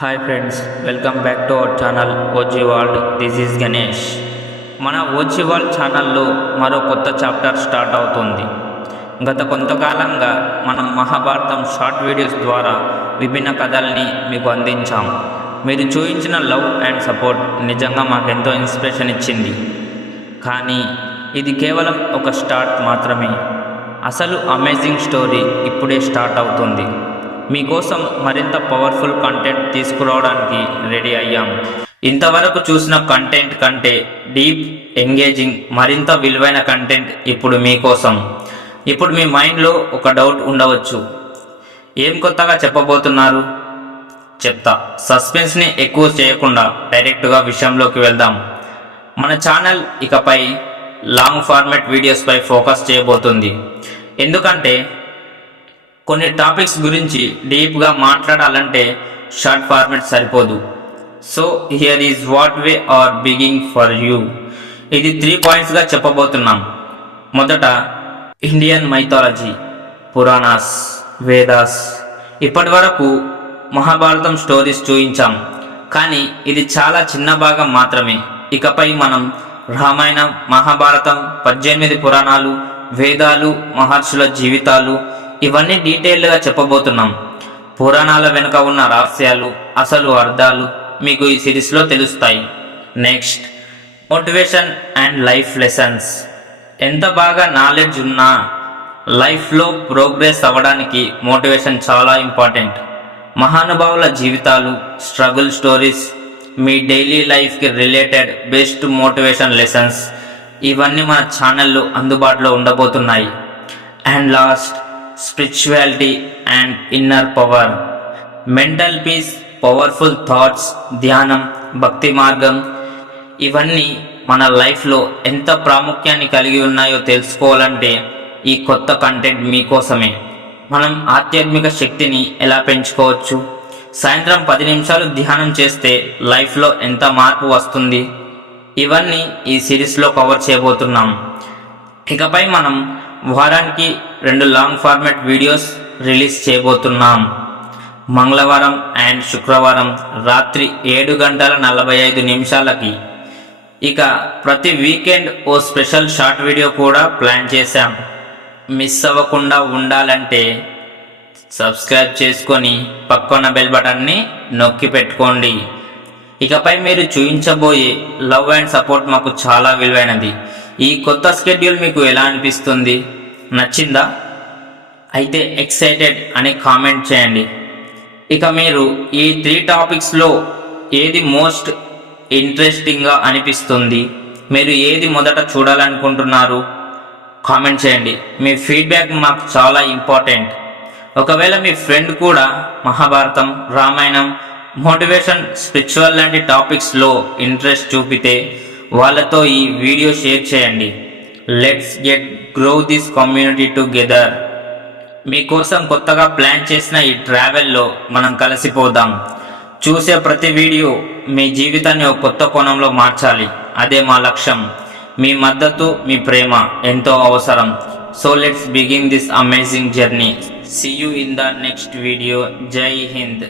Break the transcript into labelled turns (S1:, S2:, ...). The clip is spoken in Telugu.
S1: Hi friends welcome back to our channel OG world this is Ganesh మన ఓజీ వరల్డ్ ఛానల్లో మరో కొత్త చాప్టర్ స్టార్ట్ అవుతుంది. గత కొంతకాలంగా మనం మహాభారతం షార్ట్ వీడియోస్ ద్వారా విభిన్న కథల్ని మీకు అందించాం. మీరు చూపించిన లవ్ అండ్ సపోర్ట్ నిజంగా మాకెంతో ఇన్స్పిరేషన్ ఇచ్చింది. కానీ ఇది కేవలం ఒక స్టార్ట్ మాత్రమే. అసలు అమేజింగ్ స్టోరీ ఇప్పుడే స్టార్ట్ అవుతుంది. మీకోసం మరింత పవర్ఫుల్ కంటెంట్ తీసుకురావడానికి రెడీ అయ్యాం. ఇంతవరకు చూసిన కంటెంట్ కంటే డీప్ ఎంగేజింగ్ మరింత విలువైన కంటెంట్ ఇప్పుడు మీకోసం. ఇప్పుడు మీ మైండ్లో ఒక డౌట్ ఉండవచ్చు. ఏం కొత్తగా చెప్పబోతున్నారు? చెప్తా. సస్పెన్స్ని ఎక్కువ చేయకుండా డైరెక్ట్గా విషయంలోకి వెళ్దాం. మన ఛానల్ ఇకపై లాంగ్ ఫార్మాట్ వీడియోస్పై ఫోకస్ చేయబోతుంది. ఎందుకంటే కొన్ని టాపిక్స్ గురించి డీప్గా మాట్లాడాలంటే షార్ట్ ఫార్మెట్ సరిపోదు. So here is what we are beginning for you ఇది త్రీ పాయింట్స్గా చెప్పబోతున్నాం. మొదట ఇండియన్ మైథాలజీ పురాణాస్ వేదాస్ ఇప్పటి వరకు మహాభారతం స్టోరీస్ చూయించాం. కానీ ఇది చాలా చిన్న భాగం మాత్రమే. ఇకపై మనం రామాయణం మహాభారతం పద్దెనిమిది పురాణాలు వేదాలు మహర్షుల జీవితాలు ఇవన్నీ డీటెయిల్డ్గా చెప్పబోతున్నాం. పురాణాల వెనుక ఉన్న రహస్యాలు అసలు అర్థాలు మీకు ఈ సిరీస్లో తెలుస్తాయి. Next motivation and life lessons. ఎంత బాగా నాలెడ్జ్ ఉన్నా లైఫ్లో ప్రోగ్రెస్ అవ్వడానికి మోటివేషన్ చాలా ఇంపార్టెంట్. మహానుభావుల జీవితాలు స్ట్రగుల్ స్టోరీస్ మీ డైలీ లైఫ్కి రిలేటెడ్ బెస్ట్ మోటివేషన్ లెసన్స్ ఇవన్నీ మన ఛానల్లో అందుబాటులో ఉండబోతున్నాయి. And last spirituality and inner power mental peace powerful thoughts ధ్యానం భక్తి మార్గం ఇవన్నీ మన లైఫ్లో ఎంత ప్రాముఖ్యాన్ని కలిగి ఉన్నాయో తెలుసుకోవాలంటే ఈ కొత్త కంటెంట్ మీకోసమే. మనం ఆధ్యాత్మిక శక్తిని ఎలా పెంచుకోవచ్చు? సాయంత్రం పది నిమిషాలు ధ్యానం చేస్తే లైఫ్లో ఎంత మార్పు వస్తుంది? ఇవన్నీ ఈ సిరీస్లో కవర్ చేయబోతున్నాం. ఇకపై మనం వారానికి రెండు లాంగ్ ఫార్మాట్ వీడియోస్ రిలీజ్ చేయబోతున్నాం. మంగళవారం అండ్ శుక్రవారం రాత్రి ఏడు గంటల నలభై ఐదు నిమిషాలకి. ఇక ప్రతి వీకెండ్ ఓ స్పెషల్ షార్ట్ వీడియో కూడా ప్లాన్ చేశాం. మిస్ అవ్వకుండా ఉండాలంటే సబ్స్క్రైబ్ చేసుకొని పక్కన బెల్ బటన్ని నొక్కి పెట్టుకోండి. ఇకపై మీరు చూపించబోయే లవ్ అండ్ సపోర్ట్ మాకు చాలా విలువైనది. ఈ కొత్త స్కెడ్యూల్ మీకు ఎలా అనిపిస్తుంది? నచ్చిందా? అయితే ఎక్సైటెడ్ అని కామెంట్ చేయండి. ఇక మీరు ఈ త్రీ టాపిక్స్లో ఏది మోస్ట్ ఇంట్రెస్టింగ్గా అనిపిస్తుంది? మీరు ఏది మొదట చూడాలనుకుంటున్నారు? కామెంట్ చేయండి. మీ ఫీడ్బ్యాక్ మాకు చాలా ఇంపార్టెంట్. ఒకవేళ మీ ఫ్రెండ్ కూడా మహాభారతం రామాయణం మోటివేషన్ స్పిరిచువల్ లాంటి టాపిక్స్లో ఇంట్రెస్ట్ చూపితే వాళ్ళతో ఈ వీడియో షేర్ చేయండి. Let's get grow this community together మీకోసం కొత్తగా ప్లాన్ చేసిన ఈ ట్రావెల్లో మనం కలిసిపోదాం. చూసే ప్రతి వీడియో మీ జీవితాన్ని ఒక కొత్త కోణంలో మార్చాలి. అదే మా లక్ష్యం. మీ మద్దతు మీ ప్రేమ ఎంతో అవసరం. So let's begin this amazing journey see you in the next video Jai Hind